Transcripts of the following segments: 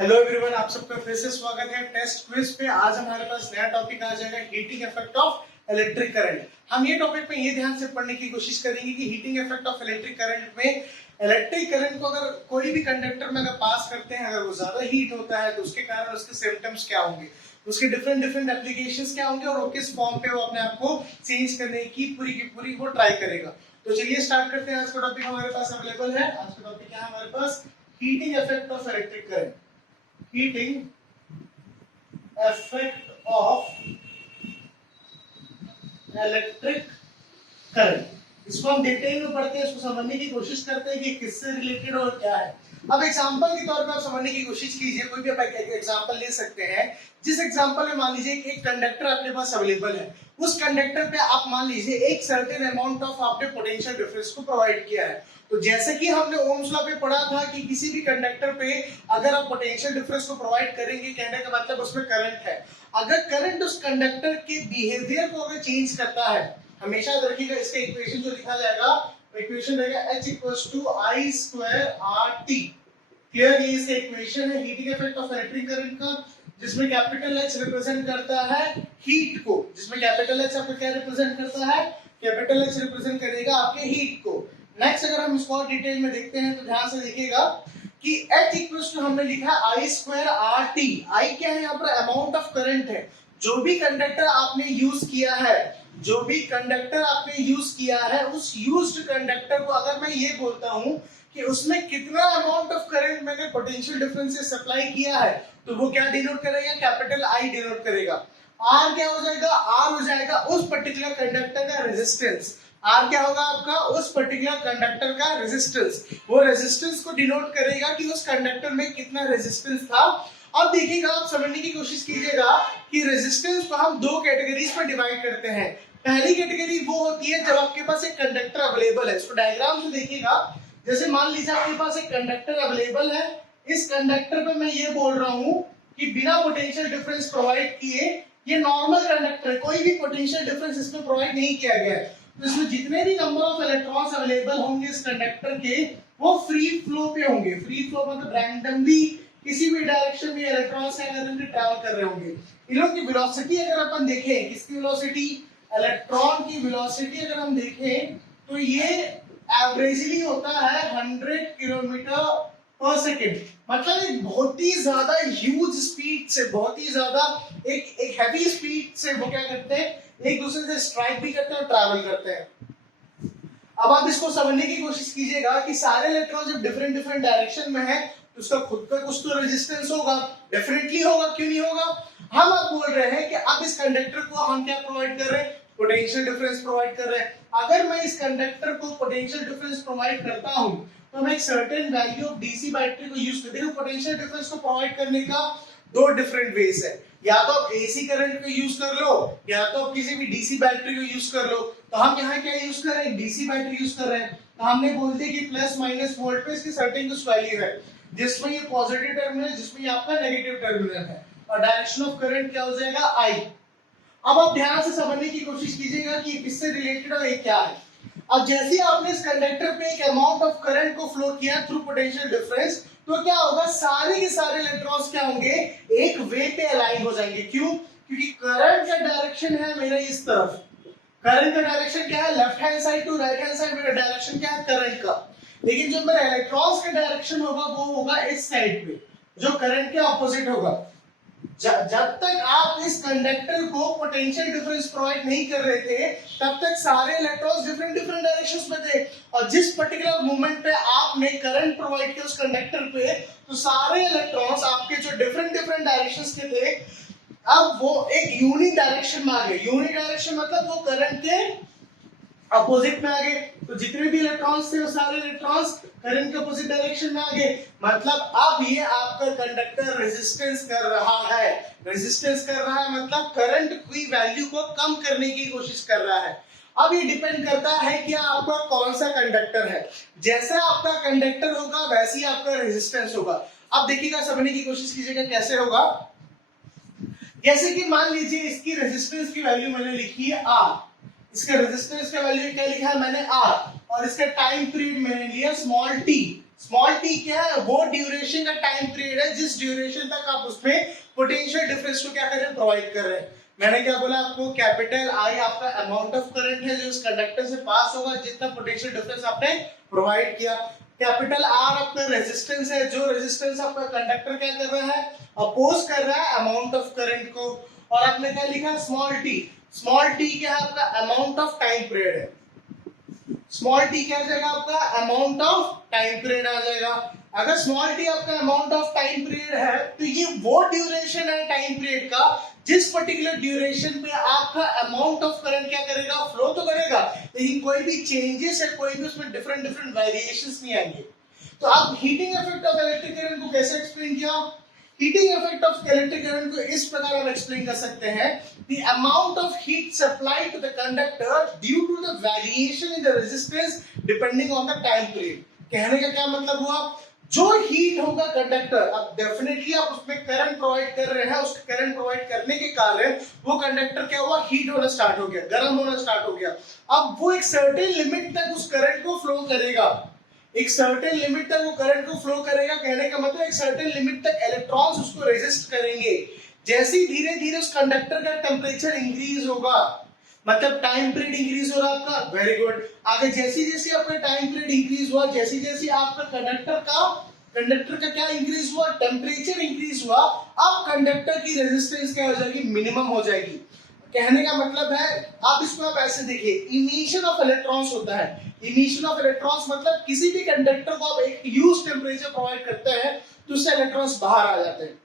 Hello everyone, आप सबका फिर से स्वागत है टेस्ट क्विज पे। आज हमारे पास नया टॉपिक आ जाएगा, heating effect of electric current. हम ये टॉपिक पे ये ध्यान से पढ़ने की कोशिश करेंगे कि heating effect of electric current में इलेक्ट्रिक करंट को अगर कोई भी कंडक्टर में अगर पास करते हैं, अगर वो ज्यादा हीट होता है तो उसके कारण उसके सिम्टम्स क्या होंगे, उसके डिफरेंट डिफरेंट एप्लीकेशंस क्या होंगे और वो किस फॉर्म पे वो अपने आप को चेंज करने की पूरी वो ट्राई करेगा। तो चलिए स्टार्ट करते हैं। आज का टॉपिक हमारे पास अवेलेबल है। आज का टॉपिक क्या है हमारे पास? Heating effect of electric current. Heating effect of electric current। इसको हम डिटेल में पढ़ते हैं, इसको समझने की कोशिश करते हैं कि किससे रिलेटेड और क्या है। अब एग्जांपल के तौर पे आप समझने की कोशिश कीजिए। कोई भी आप एग्जांपल ले सकते हैं। जिस एग्जांपल में मान लीजिए एक कंडक्टर आपके पास अवेलेबल है, उस कंडक्टर पे आप मान लीजिए एक सर्टेन अमाउंट ऑफ आपने पोटेंशियल डिफरेंस को प्रोवाइड किया है। तो जैसे कि हमने ओम्स लॉ पे पढ़ा था कि किसी भी कंडक्टर पे अगर आप पोटेंशियल डिफरेंस को प्रोवाइड करेंगे, कहने का मतलब उसमें करंट है। अगर करंट उस कंडक्टर के बिहेवियर को अगर चेंज करता है, हमेशा याद रखिएगा इसका इक्वेशन जो लिखा जाएगा, इक्वेशन रहेगा H = I²RT। क्लियर? ये इसका इक्वेशन है heating effect of electric current का, जिसमें कैपिटल H रिप्रेजेंट करता है हीट को। जिसमें कैपिटल H आपको क्या रिप्रेजेंट करता है? कैपिटल H रिप्रेजेंट करेगा आपके हीट को। नेक्स्ट अगर हम इसको और डिटेल में देखते हैं तो ध्यान से देखिएगा कि H हमने लिखा I²RT। I क्या है? यहाँ पर अमाउंट ऑफ करंट है। जो भी कंडक्टर आपने यूज किया है, जो भी कंडक्टर आपने यूज किया है, उस यूज्ड कंडक्टर को अगर मैं ये बोलता हूं कि उसमें कितना अमाउंट ऑफ करंट मैंने पोटेंशियल डिफरेंस से सप्लाई किया है, तो वो क्या डिनोट करेगा? कैपिटल I डिनोट करेगा। R क्या हो जाएगा? R हो जाएगा उस पर्टिकुलर कंडक्टर का रेजिस्टेंस। R क्या होगा आपका? उस पर्टिकुलर कंडक्टर का रेजिस्टेंस। वो रेजिस्टेंस को डिनोट करेगा कि उस कंडक्टर में कितना रेजिस्टेंस था। अब देखिएगा, आप समझने की कोशिश कीजिएगा कि रेजिस्टेंस को हम दो कैटेगरीज में डिवाइड करते हैं। पहली कैटेगरी वो होती है जब आपके पास एक कंडक्टर अवेलेबल है। इसको डायग्राम से देखिएगा। जैसे मान लीजिए आपके पास एक कंडक्टर अवेलेबल है। इस कंडक्टर पे मैं ये बोल रहा हूं कि बिना पोटेंशियल डिफरेंस प्रोवाइड किए, ये नॉर्मल कंडक्टर है, कोई भी पोटेंशियल डिफरेंस इसमें प्रोवाइड नहीं किया गया है, तो इसमें जितने भी नंबर ऑफ इलेक्ट्रॉन्स अवेलेबल होंगे इस कंडक्टर के, वो फ्री फ्लो पे होंगे। फ्री फ्लो मतलब रैंडमली किसी भी डायरेक्शन में इलेक्ट्रॉन्स ट्रैवल कर रहे होंगे। इन लोगों की वेलोसिटी अगर अपन देखें, किसकी वेलोसिटी? इलेक्ट्रॉन की वेलोसिटी अगर हम देखें तो ये एवरेजली होता है 100 किलोमीटर पर सेकेंड। मतलब एक बहुत ही ज्यादा ह्यूज स्पीड से, बहुत ही ज्यादा एक हैवी स्पीड से वो क्या करते हैं, एक दूसरे से स्ट्राइक भी करते हैं और ट्रैवल करते हैं। अब आप इसको समझने की कोशिश कीजिएगा कि सारे इलेक्ट्रॉन जब डिफरेंट डिफरेंट डायरेक्शन में है तो उसका खुद का कुछ तो रेजिस्टेंस होगा, डेफिनेटली होगा, क्यों नहीं होगा। हम अब बोल रहे हैं कि अब इस कंडक्टर को हम क्या प्रोवाइड कर रहे हैं? पोटेंशियल डिफरेंस प्रोवाइड कर रहे हैं। अगर मैं इस कंडक्टर को पोटेंशियल डिफरेंस प्रोवाइड करता हूं तो मैं एक certain value of DC battery को यूज करते हैं। पोटेंशियल डिफरेंस को प्रोवाइड करने का दो डिफरेंट वेज है। या तो आप एसी करंट को यूज कर लो, या तो आप किसी भी डीसी बैटरी को यूज कर लो। तो हम यहाँ क्या यूज कर रहे हैं? डीसी बैटरी यूज कर रहे हैं। तो हमने बोलते हैं कि प्लस माइनस वोल्ट पे इसकी सर्टेन कुछ वैल्यू है, जिसमें ये पॉजिटिव टर्मिनल है, जिसमें ये आपका नेगेटिव टर्मिनल है, और डायरेक्शन ऑफ करंट क्या हो जाएगा? I। अब आप ध्यान से समझने की कोशिश कीजिएगा कि किससे रिलेटेड और ये क्या है। अब जैसे आपने इस कंडक्टर पे एक अमाउंट ऑफ करंट को फ्लो किया थ्रू पोटेंशियल डिफरेंस, तो क्या होगा? सारे के सारे इलेक्ट्रॉन्स क्या होंगे? एक वे पे अलाइन हो जाएंगे। क्यों? क्योंकि करंट का डायरेक्शन है मेरा इस तरफ। करंट का डायरेक्शन क्या है? Left hand side to right hand side. मेरा डायरेक्शन क्या है? करंट का। लेकिन जो मेरा इलेक्ट्रॉन्स का डायरेक्शन होगा वो होगा इस साइड पे, जो करंट के ऑपोजिट होगा। जब तक आप इस कंडक्टर को पोटेंशियल डिफरेंस प्रोवाइड नहीं कर रहे थे, तब तक सारे इलेक्ट्रॉन्स डिफरेंट डिफरेंट डायरेक्शंस में थे। और जिस पर्टिकुलर मोमेंट पे आपने करंट प्रोवाइड किया उस कंडक्टर पे, तो सारे इलेक्ट्रॉन्स आपके जो डिफरेंट डिफरेंट डायरेक्शंस के थे, अब वो एक यूनिक डायरेक्शन में आ गए। यूनिक डायरेक्शन मतलब वो करंट के अपोजिट में आ गए। तो जितने भी इलेक्ट्रॉन्स थे वो सारे इलेक्ट्रॉन्स करंट के अपोजिट डायरेक्शन में आ गए। मतलब अब ये आपका कंडक्टर रेजिस्टेंस कर रहा है। रेजिस्टेंस कर रहा है मतलब करंट की वैल्यू को कम करने की कोशिश कर रहा है। अब ये डिपेंड करता है कि आपका कौन सा कंडक्टर है। जैसा आपका कंडक्टर होगा वैसे ही आपका रेजिस्टेंस होगा। अब देखिएगा, समझने की कोशिश कीजिएगा कैसे होगा। जैसे कि मान लीजिए इसकी रेजिस्टेंस की वैल्यू मैंने लिखी है R, इसका रेजिस्टेंस का वैल्यू क्या लिखा है मैंने R, और इसका टाइम पीरियड मैंने लिया स्मॉल t। स्मॉल टी क्या है, वो ड्यूरेशन का टाइम पीरियड है जिस ड्यूरेशन तक आप उसमें पोटेंशियल डिफरेंस को क्या कर रहे हैं, प्रोवाइड कर रहे हैं। मैंने क्या बोला आपको, कैपिटल आई आपका अमाउंट ऑफ करंट है जो इस कंडक्टर से पास होगा जितना पोटेंशियल डिफरेंस आपने प्रोवाइड किया। कैपिटल आर आपका रेजिस्टेंस है, जो रेजिस्टेंस आपका कंडक्टर क्या कर रहा है, अपोज कर रहा है अमाउंट ऑफ करंट को। और आपने क्या लिखा, स्मॉल टी। स्मॉल टी क्या है आपका, अमाउंट ऑफ टाइम पीरियड है। स्मॉल टी क्या आ जाएगा आपका, अमाउंट ऑफ टाइम पीरियड आ जाएगा। अगर स्मॉल टी आपका अमाउंट ऑफ टाइम पीरियड है तो ये वो ड्यूरेशन है टाइम पीरियड का जिस पर्टिकुलर ड्यूरेशन पे आपका अमाउंट ऑफ करंट क्या करेगा, फ्लो तो करेगा, लेकिन कोई भी चेंजेस है, कोई भी उसमें डिफरेंट डिफरेंट वेरिएशंस नहीं आएंगे। तो आप heating effect of electric current को कैसे एक्सप्लेन किया, heating effect of electric current को इस प्रकार हम एक्सप्लेन कर सकते हैं, the amount of heat supplied to the conductor due to the variation in the resistance depending on the time period। कहने का क्या मतलब हुआ, जो हीट होगा कंडक्टर, अब डेफिनेटली आप उसमें करंट प्रोवाइड कर रहे हैं, उस करंट प्रोवाइड करने के कारण वो कंडक्टर क्या हुआ, हीट होना स्टार्ट हो गया, गर्म होना स्टार्ट हो गया। अब वो एक सर्टेन लिमिट तक उस करंट को फ्लो करेगा, एक सर्टेन लिमिट तक वो करंट को फ्लो करेगा। कहने का मतलब एक सर्टेन लिमिट तक इलेक्ट्रॉन्स उसको रेजिस्ट करेंगे। जैसे धीरे धीरे उस कंडक्टर का टेम्परेचर इंक्रीज होगा, मतलब टाइम पीरियड इंक्रीज हो रहा आपका, वेरी गुड। आगे जैसे जैसे आपका टाइम पीरियड इंक्रीज हुआ, जैसे जैसे आपका कंडक्टर का क्या इंक्रीज हुआ, टेम्परेचर इंक्रीज हुआ, अब कंडक्टर की रेजिस्टेंस क्या हो जाएगी, मिनिमम हो जाएगी। कहने का मतलब है, आप इसको आप ऐसे देखिए, इमिशन ऑफ इलेक्ट्रॉन्स होता है। इमिशन ऑफ इलेक्ट्रॉन्स मतलब किसी भी कंडक्टर को आप एक ह्यूज टेम्परेचर प्रोवाइड करते हैं तो उससे इलेक्ट्रॉन्स बाहर आ जाते हैं।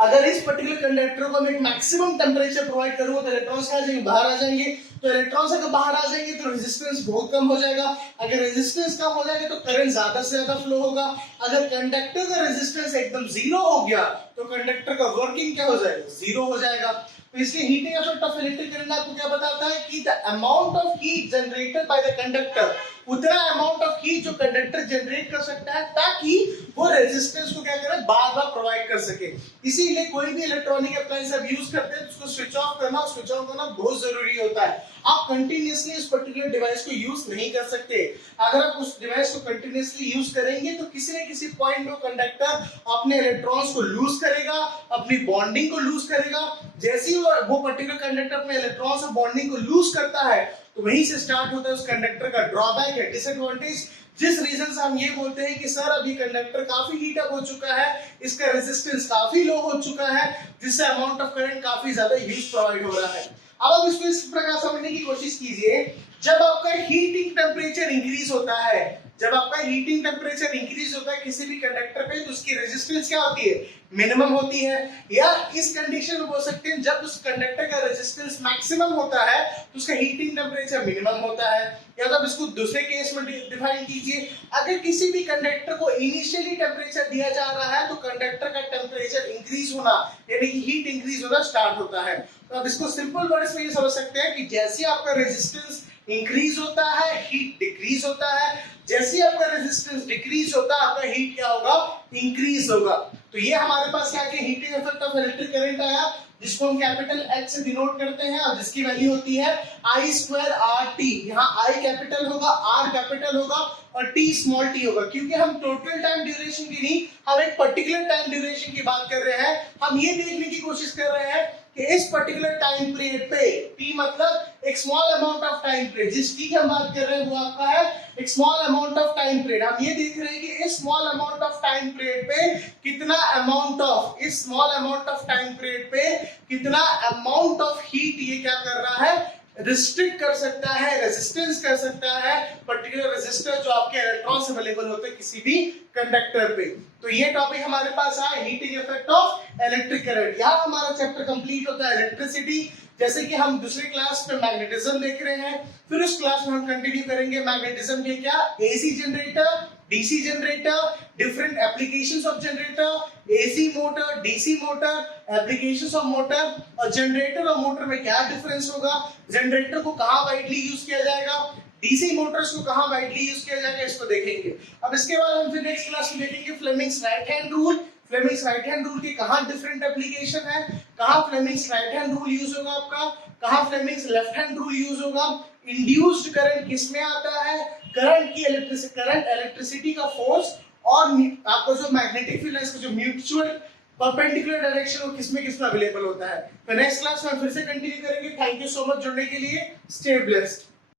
अगर इस पर्टिकुलर कंडक्टर को मैं एक मैक्सिमम टेम्परेचर प्रोवाइड करूंगा तो इलेक्ट्रॉन्स क्या जाएंगे, बाहर आ जाएंगे। तो इलेक्ट्रॉन्स अगर बाहर आ जाएंगे तो रेजिस्टेंस बहुत कम हो जाएगा। अगर रेजिस्टेंस कम हो जाएगा तो करंट ज्यादा से ज्यादा फ्लो होगा। अगर कंडक्टर का रेजिस्टेंस एकदम जीरो हो गया तो कंडक्टर का वर्किंग क्या हो जाएगा, जीरो हो जाएगा। तो इसलिए heating effect of electric current आपको क्या बताता है कि the amount of heat generated by the conductor, उतना अमाउंट ऑफ हीट जो कंडक्टर जनरेट कर सकता है ताकि वो रेजिस्टेंस को क्या करे, बार बार प्रोवाइड कर सके। इसीलिए कोई भी इलेक्ट्रॉनिक अप्लायंस आप यूज करते हैं तो उसको स्विच ऑफ करना, स्विच ऑन करना बहुत जरूरी होता है। आप कंटिन्यूअसली इस पर्टिकुलर डिवाइस को यूज नहीं कर सकते। अगर आप उस डिवाइस को कंटिन्यूअसली यूज करेंगे तो किसी न किसी पॉइंट पे कंडक्टर अपने इलेक्ट्रॉन्स को लूज करेगा, अपनी बॉन्डिंग को लूज करेगा। जैसे ही वो पर्टिकुलर कंडक्टर अपने इलेक्ट्रॉन्स और बॉन्डिंग को लूज करता है तो वहीं से स्टार्ट होता है उस कंडक्टर का ड्रॉबैक है, डिसएडवांटेज। जिस रीजन से हम ये बोलते हैं कि सर अभी कंडक्टर काफी हीट अप हो चुका है, इसका रेजिस्टेंस काफी लो हो चुका है, जिससे अमाउंट ऑफ करंट काफी ज्यादा हीट प्रोवाइड हो रहा है। अब आप इसको इस प्रकार समझने की कोशिश कीजिए, जब आपका हीटिंग टेम्परेचर इंक्रीज होता है, जब आपका हीटिंग टेम्परेचर इंक्रीज होता है किसी भी कंडक्टर पे तो उसकी रेजिस्टेंस क्या होती है, मिनिमम होती है। या इस कंडीशन में बोल सकते हैं जब उस कंडक्टर का रेजिस्टेंस मैक्सिमम होता है तो उसका हीटिंग टेम्परेचर मिनिमम होता है। या तो आप इसको दूसरे केस में डिफाइन कीजिए, अगर किसी भी कंडक्टर को इनिशियली टेम्परेचर दिया जा रहा है तो कंडक्टर का टेम्परेचर इंक्रीज होना यानी कि हीट इंक्रीज होना स्टार्ट होता है। तो आप इसको सिंपल वर्ड्स में ये समझ सकते हैं कि जैसे आपका रेजिस्टेंस इंक्रीज होता है हीट डिक्रीज होता है, जैसे आपका रेजिस्टेंस डिक्रीज होता है आपका हीट क्या होगा, इंक्रीज होगा। तो ये हमारे पास क्या है, heating effect of electric current आया, जिसको हम कैपिटल H से डिनोट करते हैं और जिसकी वैल्यू होती है I स्क्वायर RT। यहाँ I कैपिटल होगा, R कैपिटल होगा और T स्मॉल t होगा, क्योंकि हम टोटल टाइम ड्यूरेशन की नहीं, हम एक पर्टिकुलर टाइम ड्यूरेशन की बात कर रहे हैं। हम ये देखने की कोशिश कर रहे हैं कि इस पर्टिकुलर टाइम पीरियड पे, T मतलब एक small amount of time period, जिस T की हम बात कर रहे हैं वो आपका है एक small amount of time period. हम ये देख रहे हैं कि इस small amount of time period पे कितना अमाउंट ऑफ, इस small amount of time period पे कितना अमाउंट ऑफ हीट ये क्या कर रहा है, रिस्ट्रिक्ट कर सकता है, रेजिस्टेंस कर सकता है, पर्टिकुलर रेजिस्टर जो आपके इलेक्ट्रॉन्स अवेलेबल होते हैं किसी भी कंडक्टर पे। तो ये टॉपिक हमारे पास है heating effect of electric current. यहाँ हमारा चैप्टर कंप्लीट होता है इलेक्ट्रिसिटी। जैसे कि हम दूसरे क्लास में मैग्नेटिज्म देख रहे हैं, फिर उस क्लास में हम कंटिन्यू करेंगे मैग्नेटिज्म के क्या, AC generator, DC generator, different applications of generator, AC motor, DC motor, applications of motor, और जनरेटर और मोटर में क्या डिफरेंस होगा, जनरेटर को कहां वाइडली यूज किया जाएगा, डीसी मोटर्स को कहां वाइडली यूज किया जाएगा, इसको देखेंगे। अब इसके बाद हम फिर नेक्स्ट क्लास में देखेंगे Fleming's right hand rule. Fleming's right hand rule के कहां डिफरेंट एप्लीकेशन है, कहां Fleming's right hand rule use होगा आपका, कहां Fleming's left hand rule use होगा, इंड्यूस्ड करंट किस में आता है, करंट इलेक्ट्रिसिटी का फोर्स और आपको जो मैग्नेटिक फील्ड है इसका जो म्यूचुअल परपेंडिकुलर डायरेक्शन वो किस में अवेलेबल होता है। तो नेक्स्ट क्लास में फिर से कंटिन्यू करेंगे। थैंक यू सो मच जुड़ने के लिए। Stay blessed.